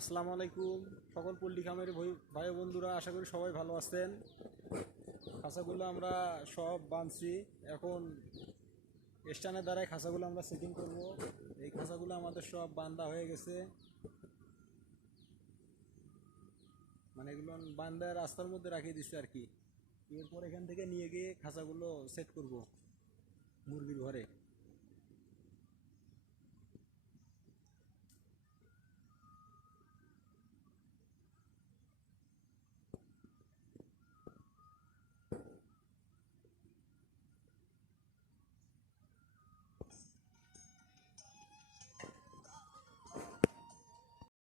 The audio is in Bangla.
আসসালামু আলাইকুম সকল পোল্ট্রি খামারি ভাই বন্ধুরা, আশা করি সবাই ভালো আছেন। খাঁচাগুলো আমরা সব বাঁধছি। এখন স্ট্যান্ডের দ্বারাই খাঁচাগুলো আমরা সেটিং করব। এই খাঁচাগুলো আমাদের সব বান্ধা হয়ে গেছে, মানে এগুলো বান্ধা রাস্তার মধ্যে রাখিয়ে দিচ্ছে আর কি। এরপর এখান থেকে নিয়ে গিয়ে খাঁচাগুলো সেট করব মুরগির ঘরে।